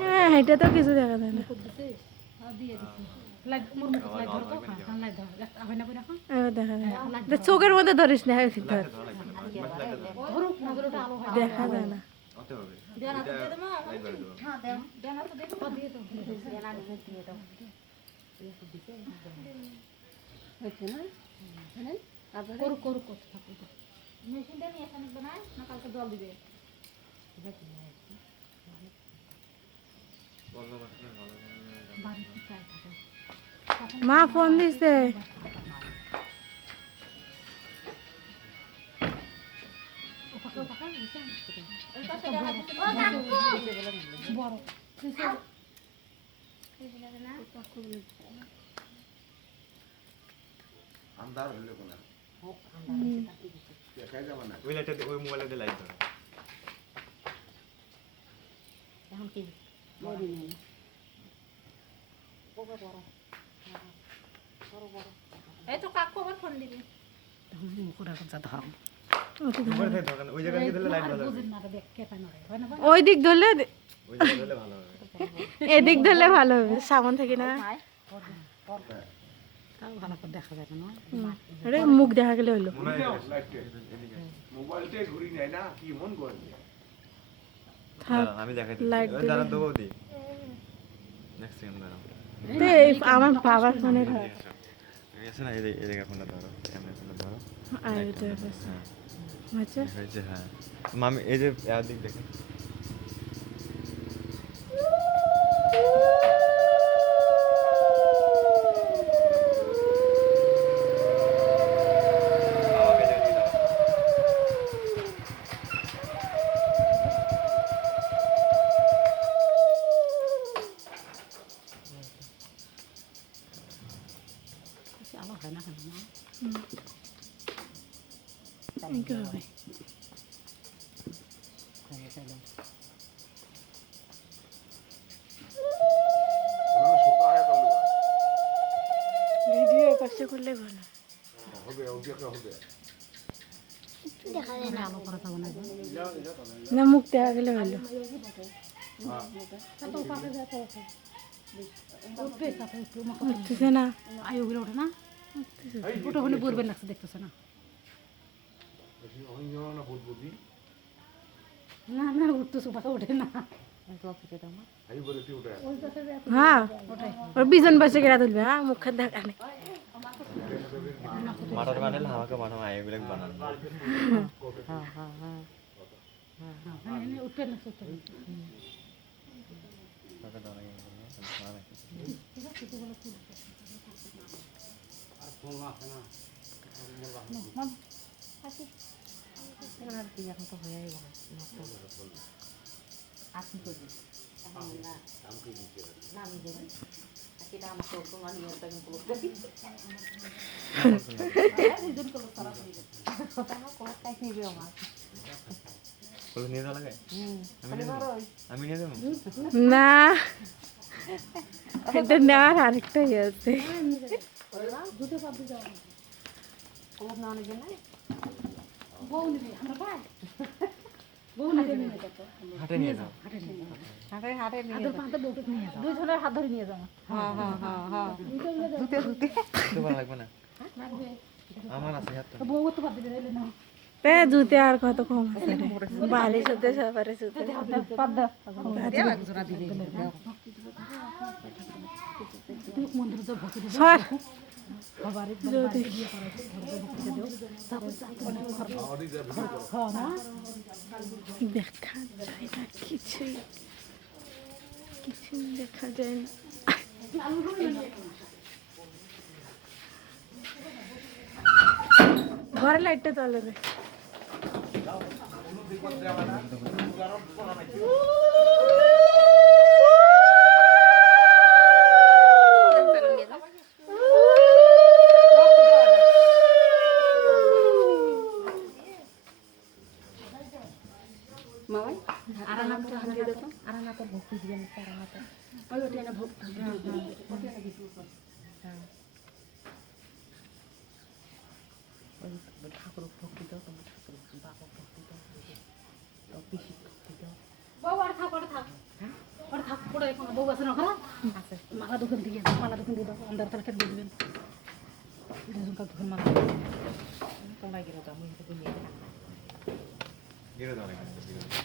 হ্যাঁ এটা তো কিছু দেখা যায় না। দেখা যায় চোখের মধ্যে ধরিস না, দেখা যায় না। মা ফোন দিছে। अंदाज হইলো কোনা দেখাই যাবে না ওই লাইটটা ওই মোবাইলে লাইট ধরে এখন কি বড় নেই বড় বড় এই তো কাকু আবার ফোন দিবি তখন মুখরা কথা ধর ওই থেকে ধর ওই জায়গা থেকে দিলে লাইট ভালো হবে না দেখ কে পায় না ওই দিক ধরলে ওই জায়গা ধরলে ভালো হবে এদিক ধরলে ভালো হবে সামন থেকে না তাও ভালো করে দেখা যাবে না আরে মুখ দেখা গেলে হলো মোবাইলটাই ঘুরি নাই না কি মন করে আমি দেখাই লাইট দিই দাঁড়া দেবো দি নেক্সট সেকেন্ড দাঁড়াও আমার বাবার ফোনে ধর এসে না এই জায়গা ফোনটা ধরো ক্যামেরা ফোনটা ধরো আর এটা আচ্ছা হয়েছে হ্যাঁ মামি এই যে এর দিক দেখেন আলো হয় না কেন ভিডিও পাশে করলে ভালো হবে ওকে হবে দেখা যায় না আলো করা যাবে না না মুখ দেখা গেলে ভালো উঠতেছে না আয়ু গুলো ওঠে না ওটা হলে বুঝবেন লাগছে দেখতেছে না না না উঠতেছে পাখা ওঠে না হ্যাঁ ওর বিজন বসে গেরা তুলবে হ্যাঁ মুখের দেখা নেই মাটার বানালে আমাকে বানাও এগুলো বানান হ্যাঁ হ্যাঁ হ্যাঁ হ্যাঁ উঠবে না উঠবে টাকা দাও নাকি আর ফোন আছে না এখন তো হয়ে গেল আপনি করবেন না আমি দেবেন সেটা আমার তো তোমার নিয়ে একদম করতে নিয়ে যাওয়া লাগে আমি নিয়ে যাবো না এটা নেওয়ার আরেকটা ইয়ে আছে হাটে নিয়ে যাও দুজনের হাত ধরে নিয়ে যাও তো ভালো লাগবে না আমার আছে হাত বউ তো বাদ দিলে না জুতে আর কত কম আছে বাড়ি সুতে সবারে সুতে সর যদি দেখা যায় না কিছুই কিছুই দেখা যায় না ঘরে লাইটটা চলে রে আরানাতে ভক্তি দিবেন আরানাতে ওই ওটা না ভক্তি ঠাকুর ভক্তি দাও তোমার ঠাকুর বাবা ভক্তি দাও তো পিসি ভক্তি দাও বউ আর থাক ওটা থাক হ্যাঁ ওটা থাক পড়ে এখন বউ আছে না ওখানে আছে মালা দোকান দিয়ে মালা দোকান দিয়ে দাও আন্দার তালা খেতে দিয়ে দিবেন দুজন কাল দোকান মালা তোমরা গেলে তো আমি নিয়ে গিরে দাও না